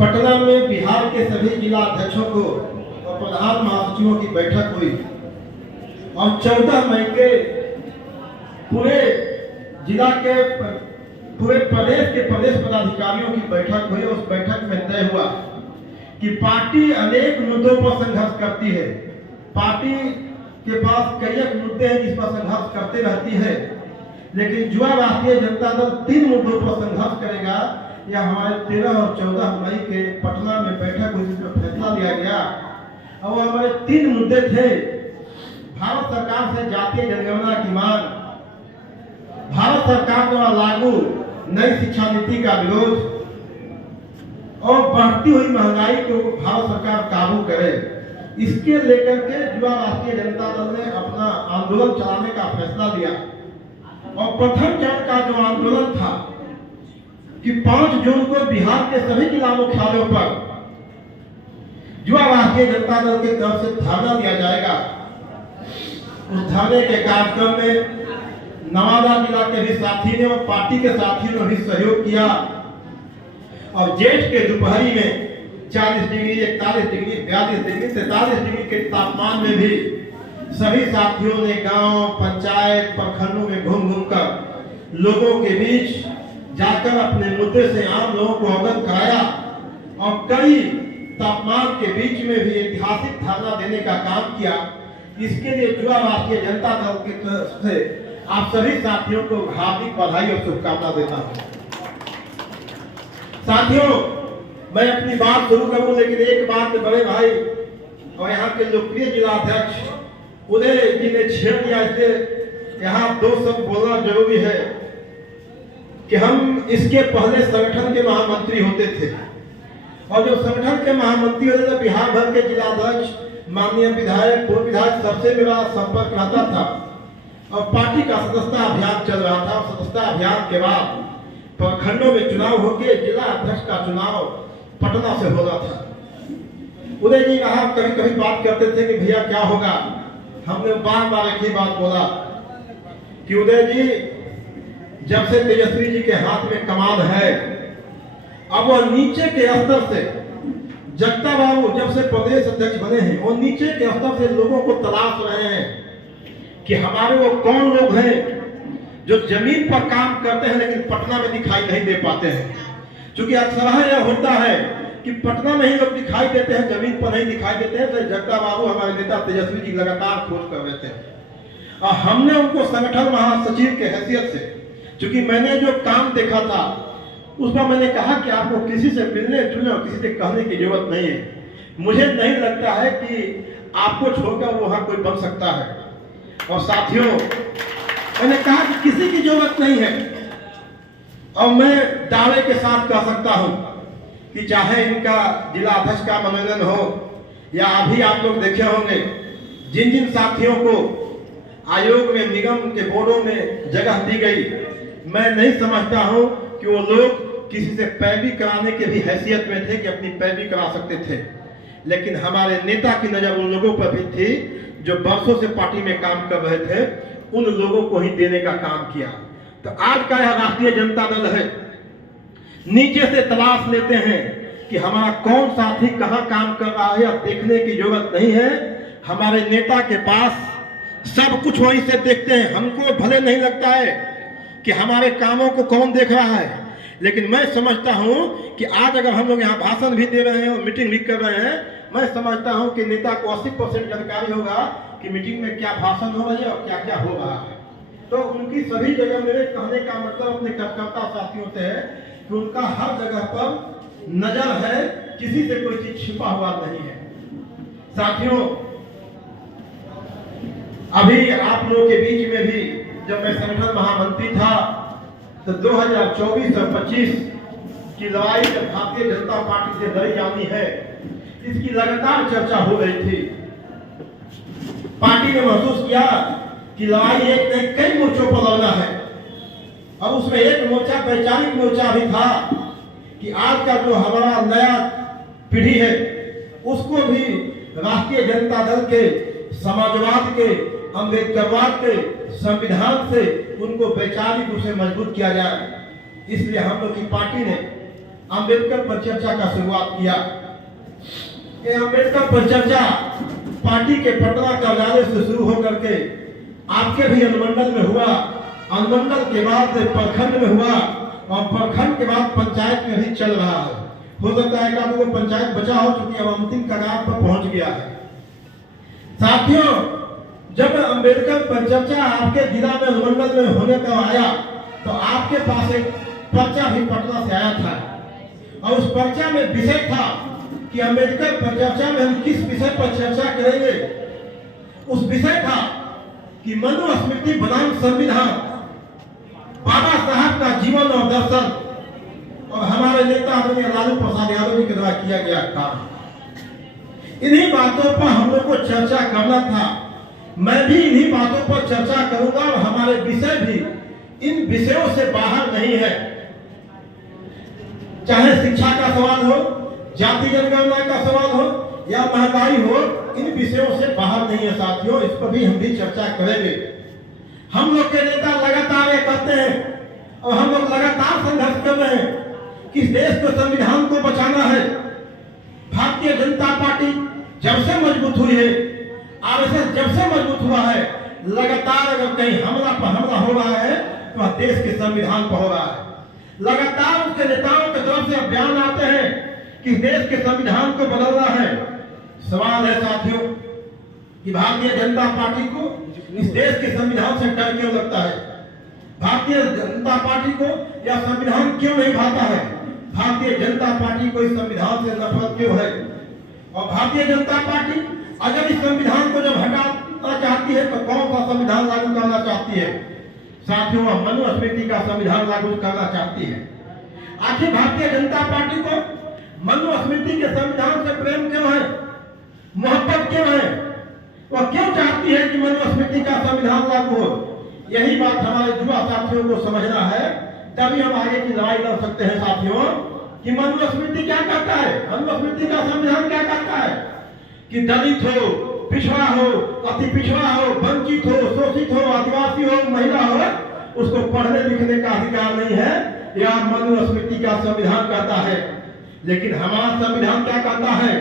पटना में बिहार के सभी जिला अध्यक्षों को और प्रधान महासचिवों की बैठक हुई और 14 मई के पूरे जिला के पूरे प्रदेश के प्रदेश पदाधिकारियों की बैठक हुई। उस बैठक में तय हुआ कि पार्टी अनेक मुद्दों पर संघर्ष करती है। पार्टी के पास कई मुद्दे हैं जिस पर संघर्ष करते रहती है, लेकिन युवा राष्ट्रीय जनता दल 3 मुद्दों पर संघर्ष करेगा। यह हमारे 13 और 14 मई के पटना में बैठक हुई जिसमें फैसला लिया गया। और वो हमारे 3 मुद्दे थे। भारत सरकार से जातीय जनगणना की मांग, भारत सरकार द्वारा लागू नई शिक्षा नीति का विरोध और बढ़ती हुई महंगाई को भारत सरकार काबू करे। इसके लेकर के युवा राष्ट्रीय जनता दल ने अपना आंदोलन चलाने का फैसला लिया। और प्रथम चरण का जो आंदोलन था कि 5 जून को बिहार के सभी जिला मुख्यालयों पर युवा राष्ट्रीय जनता दल की तरफ से धरना दिया जाएगा। उस धरने के कार्यक्रम में नवादा जिला के भी साथी ने और पार्टी के साथियों ने भी सहयोग किया। और जेठ के दोपहरी में 40 डिग्री, 41 डिग्री, 42 डिग्री, 43 डिग्री के तापमान में भी सभी साथियों ने गांव, पंचायत, प्रखंडों में घूम कर लोगों के बीच जाकर अपने मुद्दे से आम लोगों को अवगत कराया। और कई तापमान के बीच में भी ऐतिहासिक धरना देने का काम किया। इसके लिए युवा राष्ट्रीय जनता दल की तरफ से आप सभी साथियों को हार्दिक बधाई और शुभकामना देता हूं। साथियों, मैं अपनी बात शुरू करूं, लेकिन एक बात बड़े भाई और यहाँ के लोकप्रिय जिला अध्यक्ष उदय जी ने छेड़ दिया। इसलिए यहाँ 2 शब्द बोलना जरूरी है कि हम इसके पहले संगठन के महामंत्री होते थे। और जब संगठन के महामंत्री होते थे, बिहार भर के जिला अध्यक्ष, माननीय विधायक, पूर्व विधायक, सबसे मेरा संपर्क रहता था। और पार्टी का सदस्यता अभियान चल रहा था। सदस्यता अभियान के बाद प्रखंडों में चुनाव होके जिला अध्यक्ष का चुनाव पटना से हो रहा था। उदय जी कहा, कभी कभी बात करते थे कि भैया क्या होगा। हमने बार बार एक ही बात बोला कि उदय जी, जब से तेजस्वी जी के हाथ में कमान है, अब वह नीचे के स्तर से, जगता बाबू जब से प्रदेश अध्यक्ष बने हैं, वो नीचे के स्तर से लोगों को तलाश रहे हैं कि हमारे वो कौन लोग हैं जो जमीन पर काम करते हैं लेकिन पटना में दिखाई नहीं दे पाते हैं। क्योंकि अक्सर यह होता है कि पटना में ही लोग दिखाई देते हैं, जमीन पर नहीं दिखाई देते हैं। तो जगता बाबू हमारे नेता तेजस्वी जी लगातार खोज कर रहे थे और हमने उनको संगठन महासचिव के हैसियत से, क्योंकि मैंने जो काम देखा था उस पर मैंने कहा कि आपको किसी से मिलने जुलने और किसी से कहने की जरूरत नहीं है। मुझे नहीं लगता है कि आपको छोड़कर वहां कोई बन सकता है। और साथियों, मैंने कहा कि किसी की जरूरत नहीं है। और मैं दावे के साथ कह सकता हूं कि चाहे इनका जिला अध्यक्ष का मनोनयन हो या अभी आप लोग देखे होंगे जिन जिन साथियों को आयोग में, निगम के बोर्डों में जगह दी गई, मैं नहीं समझता हूं कि वो लोग किसी से पैरवी कराने के भी हैसियत में थे कि अपनी पैरवी करा सकते थे। लेकिन हमारे नेता की नजर उन लोगों पर भी थी जो वर्षों से पार्टी में काम कर रहे थे, उन लोगों को ही देने का काम किया। तो आज का यह राष्ट्रीय जनता दल है, नीचे से तलाश लेते हैं कि हमारा कौन साथी कहां काम कर रहा है। अब देखने की जरूरत नहीं है। हमारे नेता के पास सब कुछ वहीं से देखते हैं। हमको भले नहीं लगता है कि हमारे कामों को कौन देख रहा है, लेकिन मैं समझता हूं कि आज अगर हम लोग यहाँ भाषण भी दे रहे हैं और मीटिंग भी कर रहे हैं, मैं समझता हूं कि नेता को 80% जानकारी होगा कि मीटिंग में क्या भाषण हो रही है और क्या क्या हो रहा है। तो उनकी सभी जगह, मेरे कहने का मतलब अपने कार्यकर्ता साथियों से है कि उनका हर जगह पर नजर है, किसी से कोई चीज छिपा हुआ नहीं है। साथियों, अभी आप लोगों के बीच में भी जब मैं संगठन महामंत्री था तो 2024 और 25 की लड़ाई जब भारतीय जनता पार्टी से लड़ी जानी है, इसकी लगातार चर्चा हो रही थी। पार्टी ने महसूस किया कि लड़ाई एक नहीं कई मोर्चों पर लड़ना है। और उसमें एक मोर्चा, वैचारिक मोर्चा भी था कि आज का जो हमारा नया पीढ़ी है उसको भी राष्ट्रीय जनता दल के, समाजवाद के, अम्बेडकरवाद के संविधान से उनको वैचारिक रूप से मजबूत किया जाए। इसलिए हम लोग की पार्टी ने अम्बेडकर पर चर्चा का शुरुआत किया। ये अम्बेडकर पर चर्चा पार्टी के पटना कार्यालय से शुरू होकर के आपके भी अनुमंडल में हुआ, अनुमंडल के बाद प्रखंड में हुआ और प्रखंड के बाद पंचायत में भी चल रहा है। हो सकता है कि वो पंचायत बचा हो चुकी, अब अंतिम कगार पर पहुंच गया है। साथियों, जब अम्बेडकर पर चर्चा आपके जिला में अनुमंडल में होने का आया तो आपके पास एक पर्चा भी पटना से आया था और उस पर्चा में विषय था कि अम्बेडकर पर चर्चा में हम किस विषय पर चर्चा करेंगे। उस विषय था कि मनुस्मृति बनाम संविधान, बाबा साहब का जीवन और दर्शन और हमारे नेता आदरणीय लालू प्रसाद यादव जी के द्वारा किया गया काम। इन्हीं बातों पर हम लोग को चर्चा करना था। मैं भी इन्हीं बातों पर चर्चा करूंगा और हमारे विषय भी इन विषयों से बाहर नहीं है। चाहे शिक्षा का सवाल हो, जाति जनगणना का सवाल हो या महंगाई हो, इन विषयों से बाहर नहीं है साथियों। इस पर भी हम भी चर्चा करेंगे। हम लोग के नेता लगातार ये करते हैं और हम लोग लगातार संघर्ष कर रहे हैं कि इस देश को, संविधान को बचाना है। भारतीय जनता पार्टी जब से मजबूत हुई है, आरएसएस जब से मजबूत हुआ है, लगातार अगर कहीं हमला पर हमला हो रहा है तो देश के संविधान पर हो रहा है। लगातार उसके नेताओं की तरफ से बयान आते हैं कि देश के संविधान को बदलना है। सवाल है साथियों कि भारतीय जनता पार्टी को इस देश के संविधान से डर क्यों लगता है? भारतीय जनता पार्टी को यह संविधान क्यों नहीं भाता है? भारतीय जनता पार्टी को इस संविधान से नफरत क्यों है? और भारतीय जनता पार्टी अगर इस संविधान को जब हटाना चाहती है तो कौन सा संविधान लागू करना चाहती है? साथियों, वह मनुस्मृति का संविधान लागू करना चाहती है। आखिर भारतीय जनता पार्टी को मनुस्मृति के संविधान से प्रेम क्यों है, मोहब्बत क्यों है? वह क्यों चाहती है कि मनुस्मृति का संविधान लागू हो? यही बात हमारे युवा साथियों को समझना है, तभी हम आगे की लड़ाई लड़ सकते हैं साथियों। कि मनुस्मृति क्या कहता है, मनुस्मृति का संविधान क्या कहता है कि दलित हो, पिछड़ा हो, अति पिछड़ा हो, वंचित हो, शोषित हो, आदिवासी हो, महिला हो, उसको पढ़ने लिखने का अधिकार नहीं है। यह मनुस्मृति का संविधान कहता है। लेकिन हमारा संविधान क्या कहता है?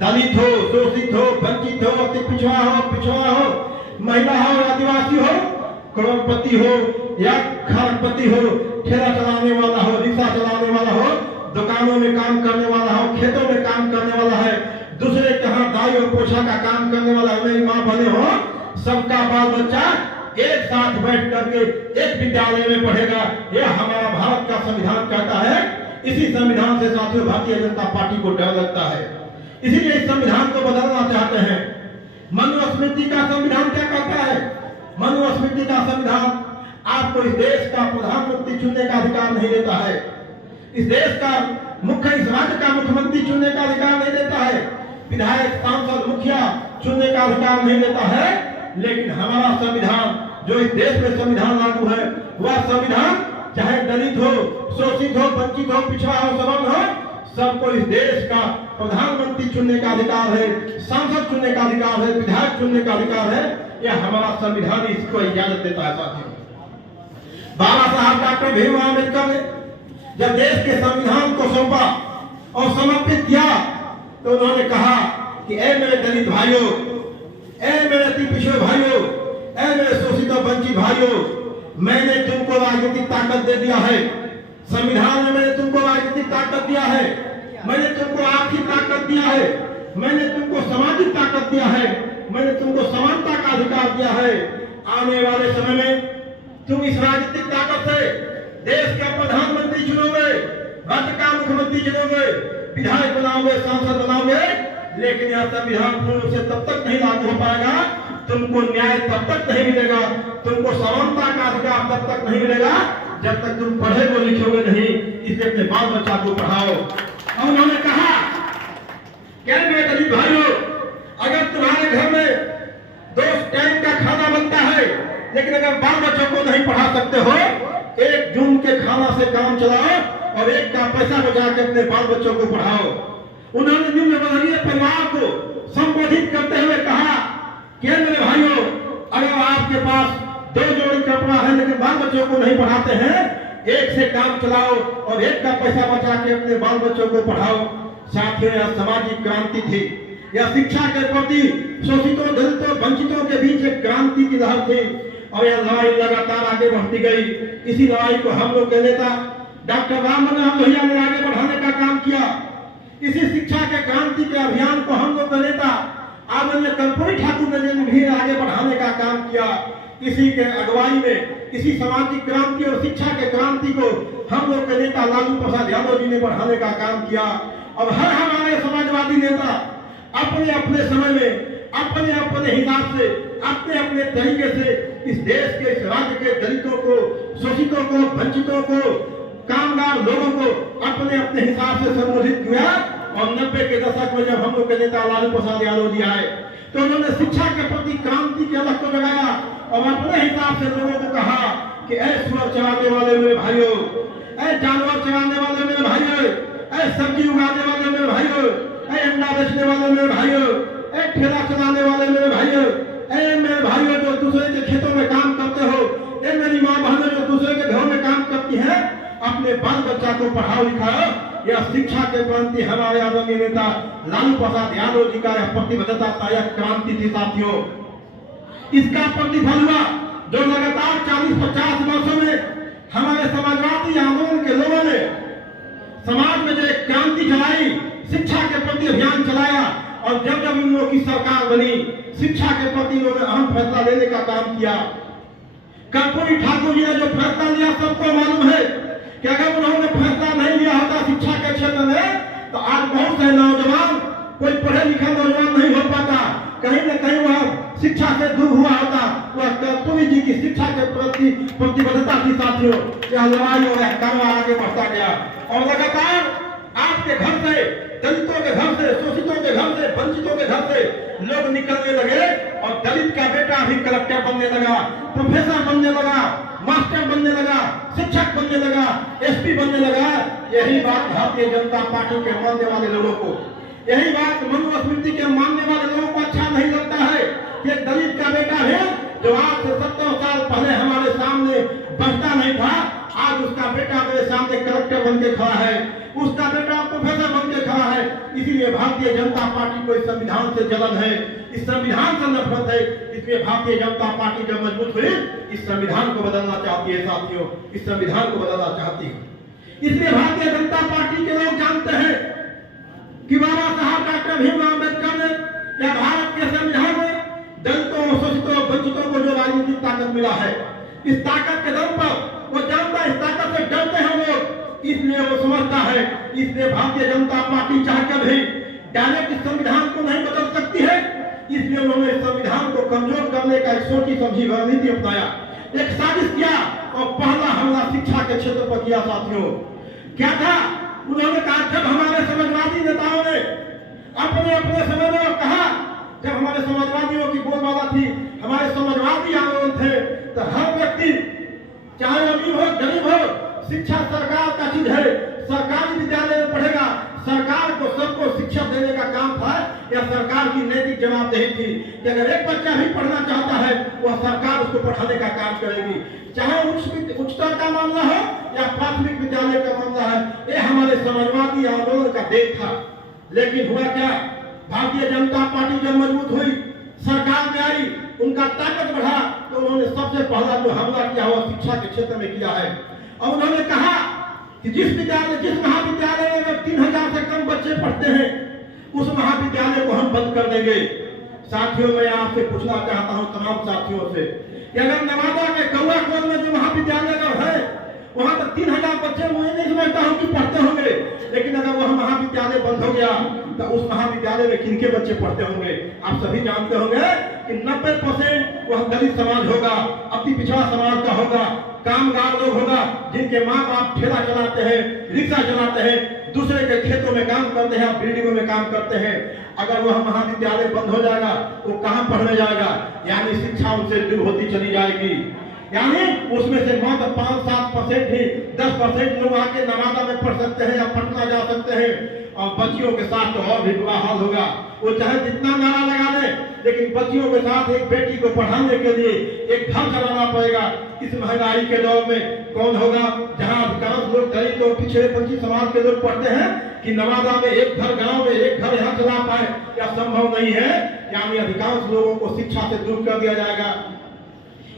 दलित हो, शोषित हो, वंचित हो, अति पिछड़ा हो, महिला हो, आदिवासी हो, करोड़पति हो या खरबपति हो, ठेला चलाने वाला हो, रिक्शा चलाने वाला हो, दुकानों में काम करने वाला हो, खेतों में काम करने वाला है, दूसरे के यहाँ दाई और पोछा का काम करने वाला मेरी माँ बने हो, सबका बाल बच्चा एक साथ बैठ करके एक विद्यालय में पढ़ेगा। यह हमारा भारत का संविधान कहता है। इसी संविधान से साथियों भारतीय जनता पार्टी को डर लगता है, इसीलिए इस संविधान को बदलना चाहते हैं। मनुस्मृति का संविधान क्या कहता है? मनुस्मृति का संविधान आपको इस देश का प्रधानमंत्री चुनने का अधिकार नहीं देता है, इस देश का इस राज्य का मुख्यमंत्री चुनने का अधिकार नहीं देता है, विधायक, सांसद, मुखिया चुनने का अधिकार नहीं देता है। लेकिन हमारा संविधान, जो इस देश में संविधान लागू है, वह संविधान चाहे दलित हो, शोषित हो, वंचित हो, पिछड़ा हो, सवर्ण हो, सबको इस देश का प्रधानमंत्री चुनने का अधिकार है, सांसद चुनने का अधिकार है, विधायक चुनने का अधिकार है। यह हमारा संविधान इसको इजाजत देता है साथियों। बाबा साहब डॉक्टर भीमराव अम्बेडकर ने जब देश के संविधान को सौंपा और समर्पित किया तो उन्होंने कहा कि ऐ मेरे दलित भाइयों, ऐ मेरे अति पिछड़े भाइयों, ऐ मेरे शोषित और वंचित भाइयों, मैंने तुमको राजनीतिक ताकत दे दिया है। संविधान में मैंने तुमको राजनीतिक ताकत दिया है, मैंने तुमको आर्थिक ताकत दिया है, मैंने तुमको सामाजिक ताकत दिया है, मैंने तुमको समानता का अधिकार दिया है। आने वाले समय में तुम इस राजनीतिक ताकत से देश का प्रधानमंत्री चुनोगे, राज्य का मुख्यमंत्री चुनोगे, विधायक बनाओगे, सांसद बनाओगे, लेकिन यह संविधान पूर्ण रूप से तब तक नहीं लागू हो पाएगा, तुमको न्याय तब तक नहीं मिलेगा, तुमको समानता का अधिकार तब तक नहीं मिलेगा जब तक तुम पढ़ोगे लिखोगे नहीं। इसलिए अपने बाल बच्चा को पढ़ाओ। और उन्होंने कहा क्या मेरे दलित भाइयों, अगर तुम्हारे घर में 2 टाइम का खाना बनता है, लेकिन अगर बाल बच्चों को नहीं पढ़ा सकते हो, 1 जून के खाना से काम चलाओ और 1 का पैसा बचा के अपने बाल बच्चों को पढ़ाओ। उन्होंने निम्न वर्गीय परिवार को संबोधित करते हुए कहा कि मेरे भाइयों, अगर आपके पास 2 जोड़ी कपड़ा है लेकिन बाल बच्चों को नहीं पढ़ाते हैं एक से काम चलाओ और एक का पैसा बचा के अपने बाल बच्चों को पढ़ाओ। साथियों, यह सामाजिक क्रांति थी। यह शिक्षा के प्रति शोषितों, दलितों, वंचितों के बीच एक क्रांति की लहर थी और यह लड़ाई लगातार आगे बढ़ती गई। इसी लड़ाई को हम लोग के नेता डॉक्टर राम मनोहर लोहिया ने आगे बढ़ाने का काम किया। इसी शिक्षा के क्रांति के अभियान को हम लोग के नेता आदरणीय कर्पूरी ठाकुर ने भी आगे बढ़ाने का काम किया। इसी के अगुवाई में इसी सामाजिक क्रांति और शिक्षा के क्रांति को हम लोग के नेता लालू प्रसाद यादव जी ने बढ़ाने का काम किया। अब हर हमारे समाजवादी नेता अपने अपने समय में अपने अपने हिसाब से अपने अपने तरीके से इस देश के, इस राज्य के दलितों को, शोषितों को, वंचितों को, कामगार लोगों को अपने अपने हिसाब से संबोधित किया। और 90 के दशक में जब हम लोग के नेता लालू प्रसाद यादव जी आए तो उन्होंने शिक्षा के प्रति क्रांति के अलग को जगाया और अपने हिसाब से लोगों को कहा कि ऐ सुअर चराने वाले मेरे भाइयों, ऐ जानवर चराने वाले मेरे भाइयों, ऐ सब्जी उगाने वाले मेरे भाइयों, ऐ अंडा बेचने वाले मेरे भाइयों, ऐ ठेला चलाने वाले मेरे भाइयों, ऐ मेरे भाइयों जो दूसरे के खेतों में काम करते हो, ऐ मेरी माँ बहनों जो दूसरे के घरों में काम करती हैं, अपने बाल बच्चा को पढ़ाओ लिखाओ। यह शिक्षा के प्रति हमारे आदरणीय नेता लालू प्रसाद यादव जी का यह प्रतिबद्धता था, यह क्रांति थी। साथियों, इसका प्रतिफल हुआ जो लगातार 40-50 वर्षों में हमारे समाजवादी आंदोलन के लोगों ने समाज में जो एक क्रांति चलाई, शिक्षा के प्रति अभियान चलाया और जब जब इन लोगों की सरकार बनी, शिक्षा के प्रति उन्होंने अहम फैसला लेने का काम किया। कर्पूरी ठाकुर जी ने जो फैसला लिया सबको मालूम है कि अगर उन्होंने फैसला नहीं लिया होता शिक्षा के क्षेत्र में तो आज बहुत से नौजवान, कोई पढ़े लिखे नौजवान नहीं हो पाता, कहीं न कहीं वह शिक्षा से दूर हुआ होता। वह कर्पूरी जी की शिक्षा के प्रति प्रतिबद्धता थी। साथियों, यह लड़ाई और यह कार्य आगे बढ़ता गया और लगातार आपके घर से, दलितों के घर से, शोषितों के घर से, वंचितों के घर से लोग निकलने लगे और दलित का बेटा भी कलेक्टर बनने लगा, प्रोफेसर बनने लगा, मास्टर बनने लगा, शिक्षक बनने लगा, एसपी बनने लगा। यही बात भारतीय जनता पार्टी के मानने वाले लोगों को, यही बात मनुस्मृति के मानने वाले लोगों को अच्छा नहीं लगता है कि एक दलित का बेटा है जो आज से 70 साल पहले हमारे सामने बढ़ता नहीं था, आज उसका बेटा मेरे सामने कलेक्टर बन के खड़ा है, उसका बेटा प्रोफेसर बन के खड़ा है। इसीलिए भारतीय जनता पार्टी को इस संविधान से जलन है, इस संविधान से नफरत है। इसलिए भारतीय जनता पार्टी जब मजबूत हुई, इस संविधान को बदलना चाहती है। साथियों, इस संविधान को बदलना चाहती है। इसलिए भारतीय जनता पार्टी के लोग जानते हैं कि बाबा साहब डॉक्टर भीमराव अम्बेडकर ने या भारत के संविधान में दलितों, शोषितों, वंचितों को जो राजनीतिक ताकत मिला है, इस ताकत के दम पर वो जानता है, इस ताकत से डरते हैं लोग, इसलिए वो समझता है। इसलिए भारतीय जनता पार्टी चाहकर भी डायरेक्ट इस संविधान को नहीं बदल सकती है, इसलिए उन्होंने इस संविधान को कमजोर करने का एक सोची समझी रणनीति अपनाया, एक साजिश किया और पहला हमला शिक्षा के क्षेत्र पर किया। साथियों, क्या था? उन्होंने कहा, जब हमारे समाजवादी नेताओं ने अपने अपने समय में कहा, जब हमारे समाजवादियों की बोलबाला थी, हमारे समाजवादी आंदोलन थे, तो हर व्यक्ति चाहे अमीर हो गरीब हो, शिक्षा सरकार का चीज है, सरकारी विद्यालय में पढ़ेगा, सरकार को सबको शिक्षा देने का काम था। यह सरकार की नैतिक जवाबदेही थी कि अगर एक बच्चा भी पढ़ना चाहता है, वह सरकार उसको पढ़ाने का काम करेगी, चाहे उच्चतर का मामला हो या प्राथमिक विद्यालय का मामला है। ये हमारे समाजवादी आंदोलन का देख था। लेकिन हुआ क्या? भारतीय जनता पार्टी जब मजबूत हुई, सरकार में आई, उनका ताकत बढ़ा, तो उन्होंने सबसे पहला जो हमला किया वो शिक्षा के क्षेत्र में किया है। और उन्होंने कहा कि जिस महाविद्यालय में 3000 से कम बच्चे पढ़ते हैं, उस महाविद्यालय को हम बंद कर देंगे। साथियों, मैं आपसे पूछना चाहता हूं तमाम साथियों से कि अगर नवादा के कौआकोट में जो महाविद्यालय है, वहां तक 3000 बच्चे, मैं नहीं समझता हूं कि पढ़ते होंगे, लेकिन अगर वह महाविद्यालय बंद हो गया तो उस महाविद्यालय में किनके बच्चे पढ़ते होंगे? आप सभी जानते होंगे कि 90% वह दलित समाज होगा, अति पिछड़ा समाज का होगा, कामगार लोग होगा, जिनके माँ बाप ठेला चलाते हैं, रिक्शा चलाते हैं, दूसरे के खेतों में काम करते हैं, बिल्डिंगों में काम करते हैं। अगर वह महाविद्यालय बंद हो जाएगा, वो कहाँ पढ़ने जाएगा? यानी शिक्षा उनसे दूर होती चली जाएगी। यानी उसमें से मात्र 5-7% ही 10% लोग आके नवादा में पढ़ सकते हैं या पटना जा सकते हैं। और बच्चियों के साथ तो और भी बुरा हाल होगा। वो चाहे जितना नारा लगा दे, लेकिन बच्चियों के साथ एक बेटी को पढ़ाने के लिए एक घर चलाना पड़ेगा। इस महंगाई के दौर में कौन होगा? जहां अधिकांश लोग दलित और पिछड़े पंछी समाज के लोग पढ़ते हैं कि नवादा में एक घर, गांव में एक घर यहाँ चला पाए, क्या संभव नहीं है। यानी अधिकांश लोगों को शिक्षा से दूर कर दिया जाएगा।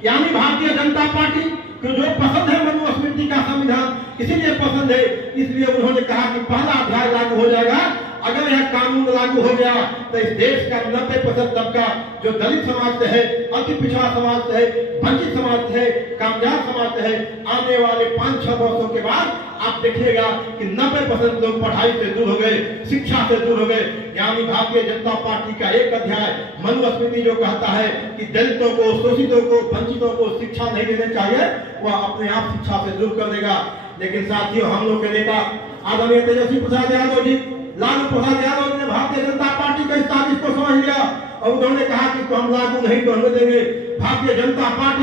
यानी भारतीय जनता पार्टी को जो पसंद है मनुस्मृति का संविधान इसीलिए पसंद है, इसलिए उन्होंने कहा कि पहला अध्याय लागू हो जाएगा। अगर यह कानून लागू हो गया तो इस देश का 90% तबका जो दलित समाज से है, अति पिछड़ा समाज से है, वंचित समाज से है, कामयाब समाज से है, आने वाले 5-6 वर्षों के बाद आप देखिएगा कि 90% लोग पढ़ाई से दूर हो गए, शिक्षा से दूर हो गए। यानी भारतीय जनता पार्टी का एक अध्याय मनुस्मृति जो कहता है कि दलितों को, शोषितों को, वंचितों को शिक्षा नहीं देनी चाहिए, वह अपने आप शिक्षा से दूर कर देगा। लेकिन साथियों, हम लोग के नेता आदरणीय तेजस्वी प्रसाद यादव जी, लालू प्रसाद यादव ने भारतीय जनता पार्टी की साजिश को समझ लिया और उन्होंने कहा कि तो हम लागू नहीं करने देंगे। भारतीय जनता पार्टी